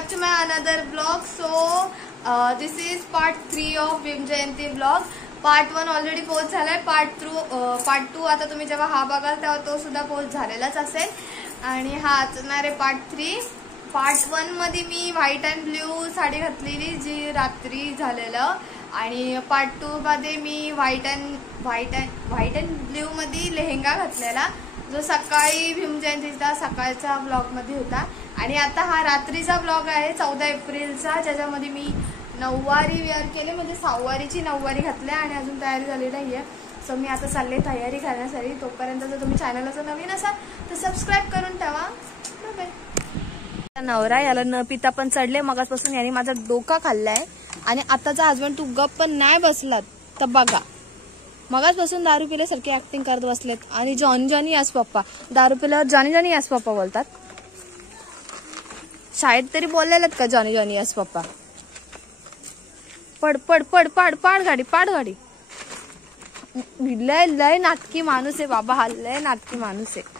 back to my another vlog. So this is part 3 of Bhim Jayanti vlog. Part 1 already post झालाय. Part 2 आता तुम्ही जेव्हा हा बघाल तेव्हा तो सुद्धा पोस्ट झालेलाच असेल. आणि हा असणार आहे पार्ट 3. पार्ट 1 मध्ये मी व्हाईट अँड ब्ल्यू साडी घातलेली जी रात्री झालेलं. आणि पार्ट 2 मध्ये मी व्हाईट अँड ब्ल्यू मध्ये लेहेंगा घातलेला जो सकाळी भीम जयंतीचा सकाळच्या ब्लॉग मध्ये होता. आणि आता हा रात्रीचा ब्लॉग आहे 14 एप्रिलचा, ज्याच्यामध्ये मी नऊवारी वेअर केले, म्हणजे सहावारीची नऊवारी घातल्या आणि अजून तयारी झाली नाहीये. सो मी आता चालले तयारी करण्यासाठी. तोपर्यंत जर तुम्ही चॅनलला जर नवीन असाल तर सबस्क्राईब करून ठेवा. नवरा याला न पिता पण चढले मगाचपासून, याने माझा डोका खाल्लाय. आणि आताचा हजबंड तू गप पण नाही बसलात तर बघा, मगाचपासून दारू पिल्यासारखी ऍक्टिंग करत बसलेत. आणि जॉनी यास पप्पा, दारू पिल्यावर जॉनी यास पप्पा बोलतात. शाळेत तरी बोललेलं का जॉनी यास पप्पा? पड पड पड पाड पाड गाडी पाड गाडी. लय नाटकी माणूस आहे बाबा हा, लय नाटकी माणूस आहे.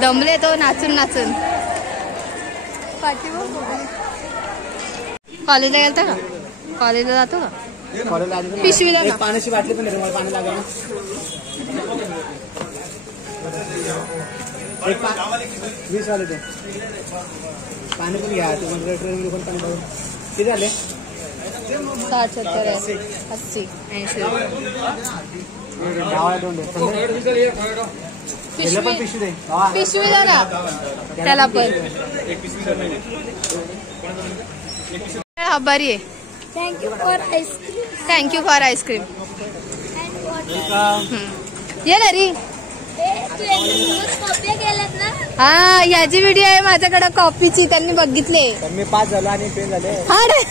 दमले तो नाचून नाचून. कॉलेजला गेलता का? कॉलेजला जातो का? पिशवीला ना. पाण्याची बाटली पण मला पाणी लागेल ना. एक 20 वाले ते पाणी पण घ्या. तुम्हाला ट्रेन पण पाणी बघून किती झाले? 70, 80, 80. पिशवी द्या ना त्याला पण. हा बरी आहे. Thank you for ice cream. ये घरी. हा ह्याची व्हिडिओ आहे माझ्याकडे कॉपीची. त्यांनी बघितले. मी 5 झालो आणि फेल झाले. हा रे.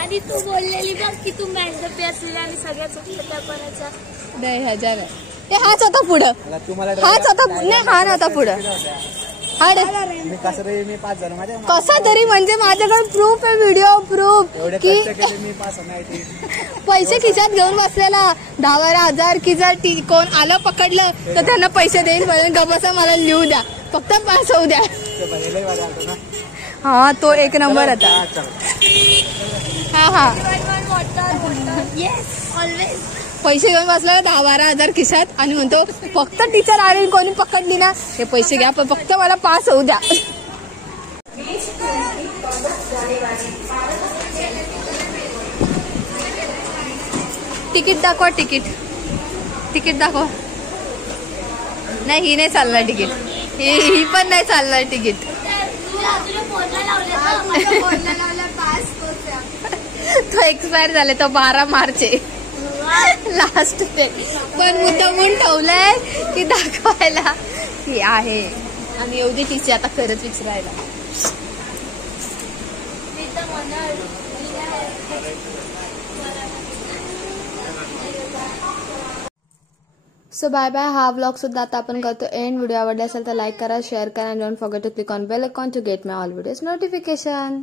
आणि तू बोललेली बघ की तू मॅच पे असलेला आणि सगळ्याच त्यापणाचा 10,000 आहे. हाच होता पुढं. हाच होता. नाही हा नव्हता पुढं. हा रे. मी 5 झालो माझ्या. कसा तरी म्हणजे माझ्याकडे प्रूफ आहे. व्हिडिओ प्रूफ की मी 5 नाही. पैसे खिशात घेऊन बसलेला 10,000 की जर कोण आलं पकडलं तर त्यांना पैसे देईल. गबसा मला लिहू द्या. फक्त पास होऊ द्या. हा तो एक नंबर होता. हा हा पैसे घेऊन बसला 10-12 खिशात आणि म्हणतो फक्त टीचर आले कोणी पकडली ना हे पैसे घ्या पण फक्त मला पास होऊ द्या. तिकीट दाखवा. तिकीट दाखवा. नाही ही नाही चालणार तिकीट. ही पण नाही चालणार तिकीट. तो एक्सपायर झाले. तो 12 मार्च आहे लास्ट डे. पण मुद्दामून ठेवलंय की दाखवायला की आहे. आणि एवढी टीचर आता खरंच विचारायला. So bye bye. हा व्लॉग सुद्धा आता आपण करतो एंड. व्हिडिओ आवडला असेल तर लाईक करा, शेअर करा आणि don't forget to click on bell icon to get my all videos notification.